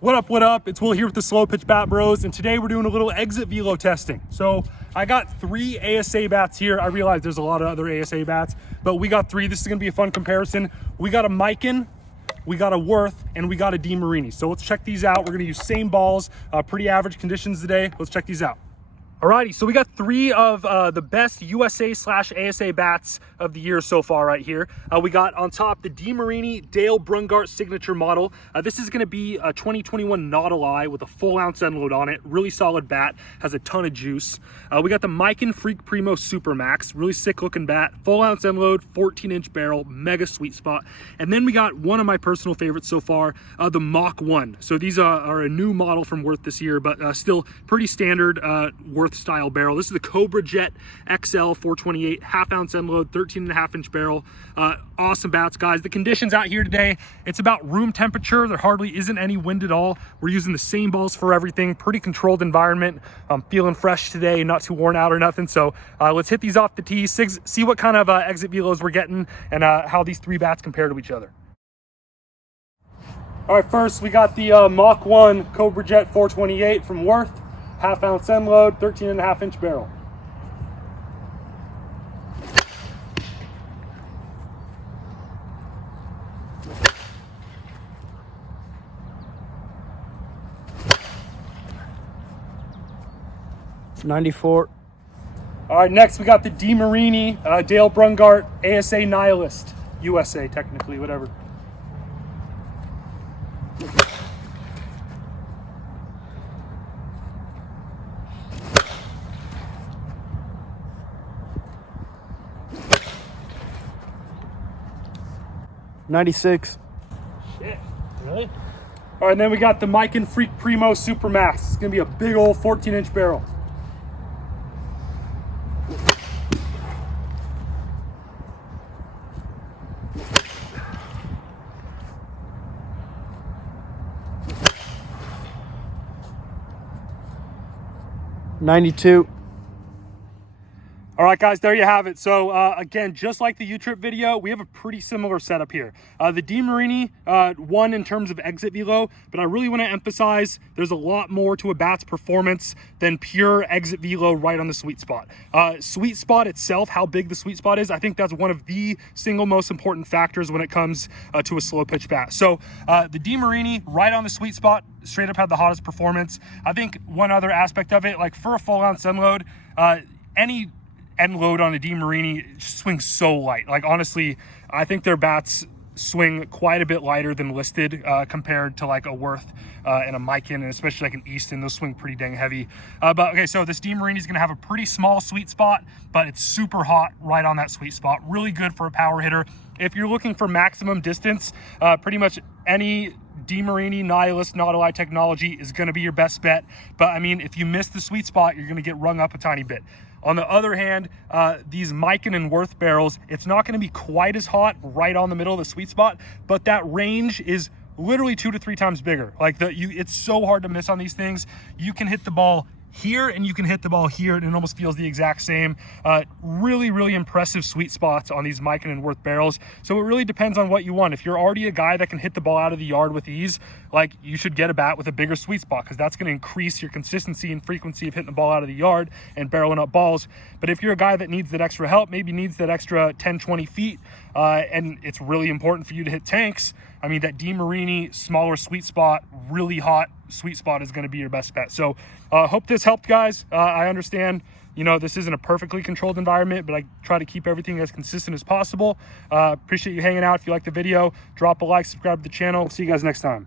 What up? It's Will here with the Slowpitch Bat Bros, and today we're doing a little exit velo testing. So I got 3 ASA bats here. I realize there's a lot of other ASA bats, but we got 3. This is gonna be a fun comparison. We got a Miken, we got a Worth, and we got a DeMarini. So let's check these out. We're gonna use same balls, pretty average conditions today. Let's check these out. Alrighty, so we got 3 of the best USA/ASA bats of the year so far right here. We got on top the DeMarini Dale Brungart signature model. This is going to be a 2021 Nautilus with a full ounce end load on it. Really solid bat, has a ton of juice. We got the Miken Freak Primo Supermax, really sick looking bat, full ounce end load, 14-inch barrel, mega sweet spot. And then we got one of my personal favorites so far, the Mach 1. So these are a new model from Worth this year, but still pretty standard Worth style barrel. This is the Cobrajet XL 428 half ounce end load, 13.5-inch barrel. Awesome bats, guys. The conditions out here today, it's about room temperature. There hardly isn't any wind at all. We're using the same balls for everything. Pretty controlled environment. I'm feeling fresh today, not too worn out or nothing. So let's hit these off the tee, see what kind of exit velos we're getting, and how these 3 bats compare to each other. All right, first we got the Mach 1 Cobrajet 428 from Worth. Half ounce end load, 13.5-inch barrel. $94. All right, next we got the DeMarini Dale Brungart ASA Nihilist, USA technically, whatever. $96. Shit, really? All right, and then we got the Miken Freak Primo Supermax. It's gonna be a big old 14-inch barrel. $92. All right, guys, there you have it. So again, just like the U-Trip video, we have a pretty similar setup here. The DeMarini won in terms of exit velo, but I really want to emphasize there's a lot more to a bat's performance than pure exit velo right on the sweet spot. Sweet spot itself, how big the sweet spot is, I think that's one of the single most important factors when it comes to a slow pitch bat. So the DeMarini right on the sweet spot, straight up had the hottest performance. I think one other aspect of it, like for a full ounce end load, any end load on a DeMarini swings so light. Like honestly, I think their bats swing quite a bit lighter than listed compared to like a Worth and a Miken, and especially like an Easton. Those swing pretty dang heavy. But okay, so this DeMarini is gonna have a pretty small sweet spot, but it's super hot right on that sweet spot. Really good for a power hitter. If you're looking for maximum distance, pretty much any DeMarini Nihilist Nautilus technology is going to be your best bet. But I mean, if you miss the sweet spot, you're going to get rung up a tiny bit. On the other hand, these Miken and Worth barrels, it's not going to be quite as hot right on the middle of the sweet spot, but that range is literally 2 to 3 times bigger. Like it's so hard to miss on these things. You can hit the ball here and you can hit the ball here and it almost feels the exact same. Really impressive sweet spots on these Miken and Worth barrels. So it really depends on what you want. If you're already a guy that can hit the ball out of the yard with ease, like you should get a bat with a bigger sweet spot, because that's going to increase your consistency and frequency of hitting the ball out of the yard and barreling up balls. But if you're a guy that needs that extra help, maybe needs that extra 10-20 feet, and it's really important for you to hit tanks, I mean, that DeMarini smaller sweet spot, really hot sweet spot is going to be your best bet. So hope this helped, guys. I understand, you know, this isn't a perfectly controlled environment, but I try to keep everything as consistent as possible. Appreciate you hanging out. If you like the video, drop a like, subscribe to the channel. See you guys next time.